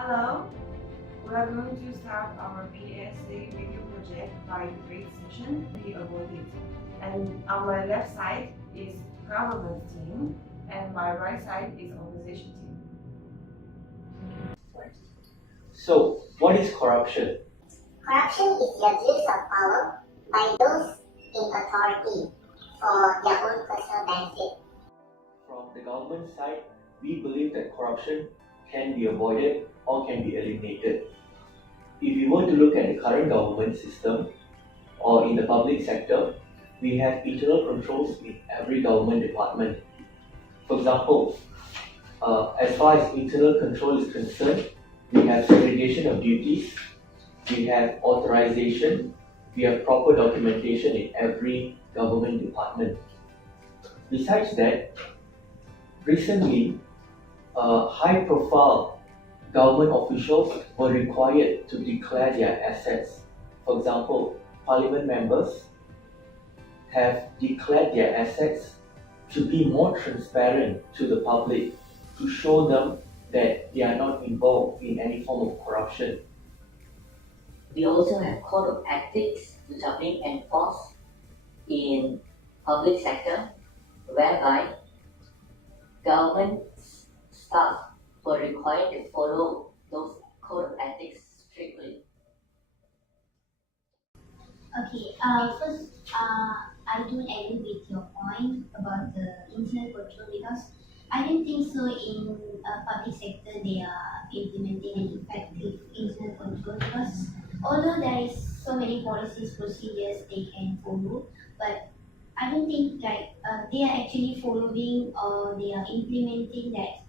Hello, we are going to start our PSA video project by grade session. We avoid it. And on my left side is government team, and my right side is opposition team. So, what is corruption? Corruption is the abuse of power by those in authority for their own personal benefit. From the government side, we believe that corruption can be avoided or can be eliminated. If you were to look at the current government system or in the public sector, we have internal controls in every government department. For example, as far as internal control is concerned, we have segregation of duties, we have authorization, we have proper documentation in every government department. Besides that, recently, high-profile government officials were required to declare their assets. For example, parliament members have declared their assets to be more transparent to the public, to show them that they are not involved in any form of corruption. We also have code of ethics which are being enforced in public sector, whereby government staff were required to follow those code of ethics strictly. Okay, first, I don't agree with your point about the internal control because I don't think so in public sector they are implementing an effective internal control because although there is so many policies, procedures they can follow, but I don't think like they are actually following or they are implementing that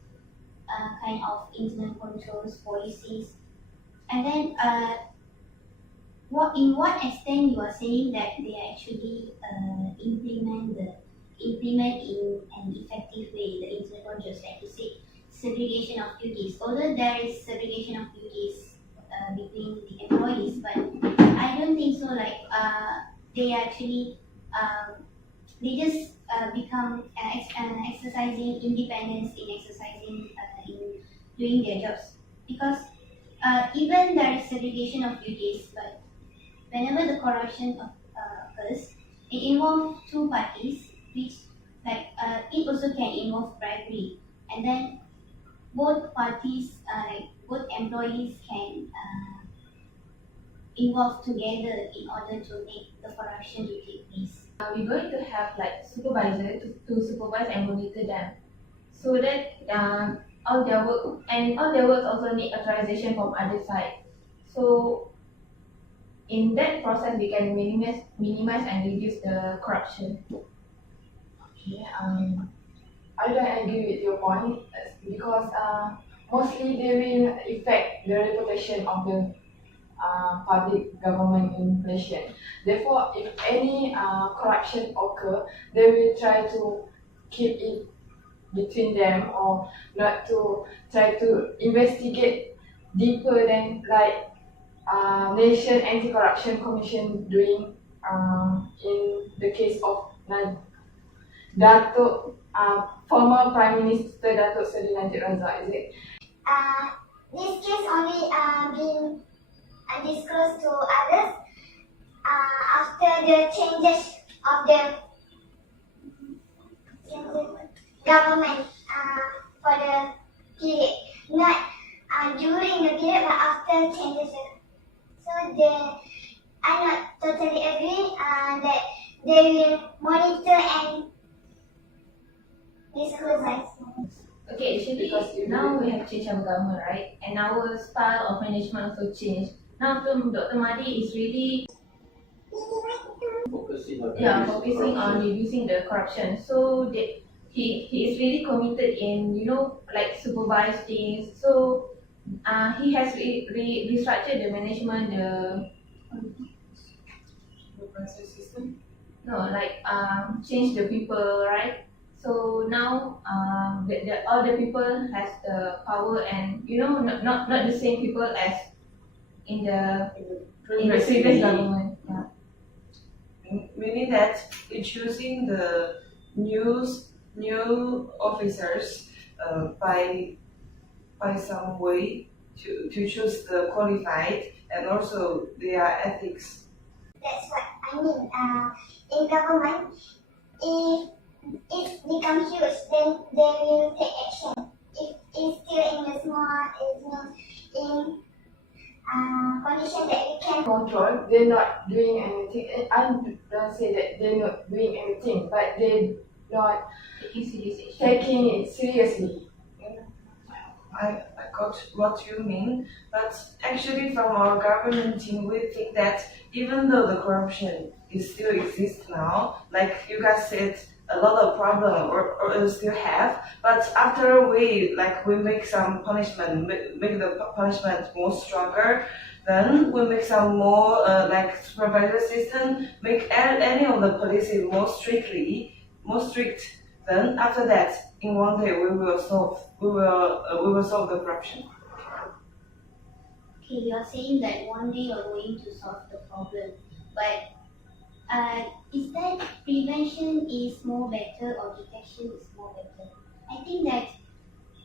kind of internal controls policies. And then in what extent you are saying that they actually implement in an effective way the internal controls, like you say, segregation of duties. Although there is segregation of duties between the employees, but I don't think so. Like they actually they just become exercising independence in exercising in doing their jobs because even there is segregation of duties, but whenever the corruption occurs, it involves two parties, which like it also can involve bribery, and then both parties, like both employees, can involve together in order to make the corruption to take place. We're going to have like supervisor to supervise and monitor them, so that all their work also need authorization from other side. So in that process, we can minimize and reduce the corruption. Okay, I don't agree with your point because mostly they will affect the reputation of the public government in Malaysia. Therefore, if any corruption occur, they will try to keep it between them or not to try to investigate deeper than like Nation Anti-Corruption Commission doing in the case of Datuk former Prime Minister Datuk Seri Najib Razak, is it? This case only been disclosed to others after the changes of the government for the period, not during the period but after changes. So I'm not totally agree that they will monitor and disclose. Okay, actually now we have changed our government, right? And our style of management also changed. Now Dr. Mahdi is really focusing on reducing the corruption. So he is really committed in like supervise things. So he has restructured the management, the Process system. change the people, right? So now all the people has the power, and not the same people as in the previous government. Yeah. Meaning that in choosing the new officers by some way to choose the qualified and also their ethics. That's what I mean. In government, if it becomes huge, then they will take action. If it's still in the small, in condition that we can Control, they're not doing anything. And I don't say that they're not doing anything, but they're not taking it seriously. I got what you mean, but actually from our government team, we think that even though the corruption is still exists now, like you guys said, a lot of problem or still have, but after we make some punishment, make the punishment more stronger, then we make some more supervisor system, make any of the policies more strict. Then after that, in one day we will solve the corruption. Okay, you are saying that one day you are going to solve the problem, but is that prevention is more better or detection is more better? I think that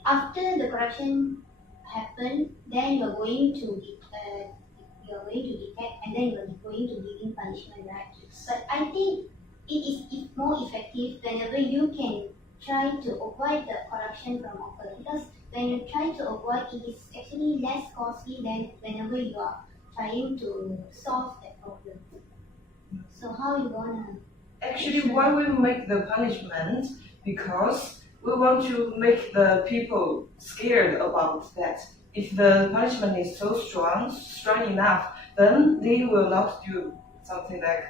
after the corruption happened, then you are going to detect and then you are going to give in punishment, right? But I think it is more effective whenever you can try to avoid the corruption from occurring, because when you try to avoid, it is actually less costly than whenever you are trying to solve that problem. So how you gonna? Actually, why we make the punishment? Because we want to make the people scared about that. If the punishment is so strong enough, then they will not do something like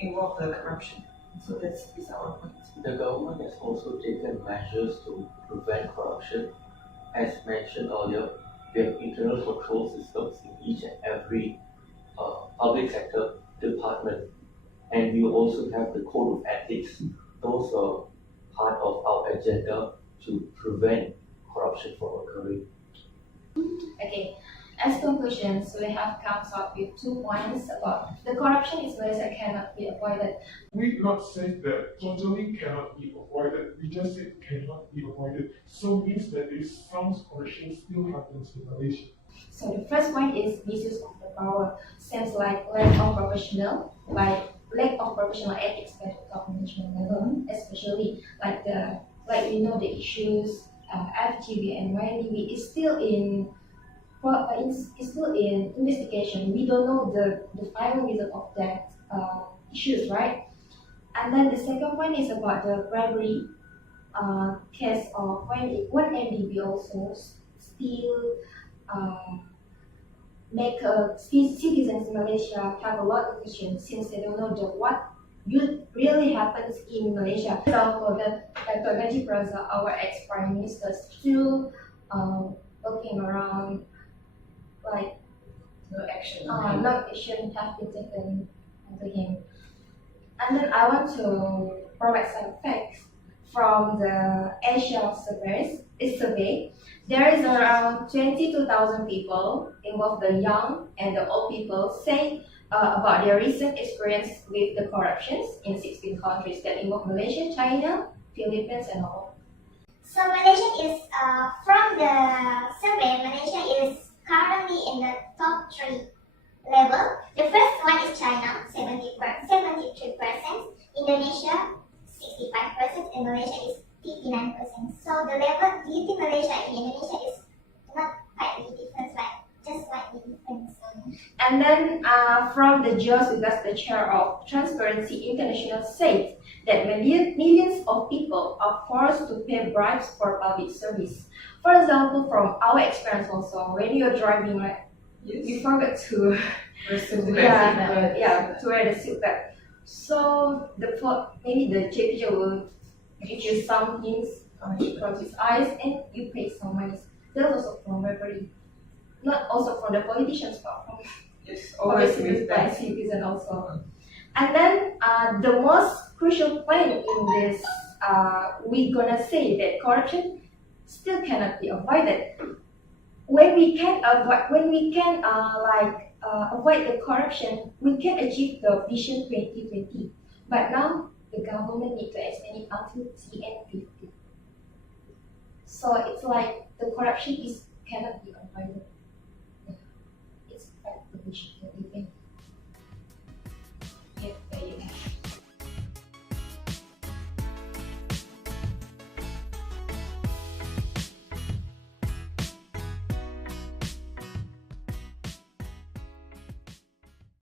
involve the corruption. So that is our point. The government has also taken measures to prevent corruption. As mentioned earlier, we have internal control systems in each and every public sector department. And we also have the code of ethics. Those are part of our agenda to prevent corruption from occurring. Okay, as conclusions, we have come up with 2 points about the corruption in Malaysia cannot be avoided. We did not say that totally cannot be avoided. We just said cannot be avoided. So means that some corruption still happens in Malaysia. So the first point is misuse of the power. Seems like lack of professional ethics by the top management level, especially we know the issues FGV and YNDB is still in investigation. We don't know the final result of that issues, right? And then the second point is about the bribery case of when NDB also still make citizens in Malaysia have a lot of questions since they don't know what really happens in Malaysia. For example, Dr. Najib Razak, our ex-prime minister, still looking around no action have been taken to him. And then I want to provide some facts from the Asia survey. There is around 22,000 people, involved the young and the old people, say about their recent experience with the corruptions in 16 countries that involve Malaysia, China, Philippines, and all. So Malaysia is, from the survey, Malaysia is currently in the top 3 level. The first one is China, 73%, Indonesia, 65%, and Malaysia is 59%. So the level, do you think Malaysia and Indonesia is not quite the difference, right? Just slightly different. And then from the Geosigas, the chair of Transparency International said that millions of people are forced to pay bribes for public service. For example, from our experience also, when you're driving, you forget to to wear the seat belt. So maybe the JPJ will give you some hints from his eyes, and you pay some money. That's also from bribery, not also from the politicians, but from Always by citizen also. And then the most crucial point in this, we're gonna say that corruption still cannot be avoided. When we can avoid the corruption, we can achieve the Vision 2020. But now the government need to extend it until TN50. So it's like the corruption cannot be avoided.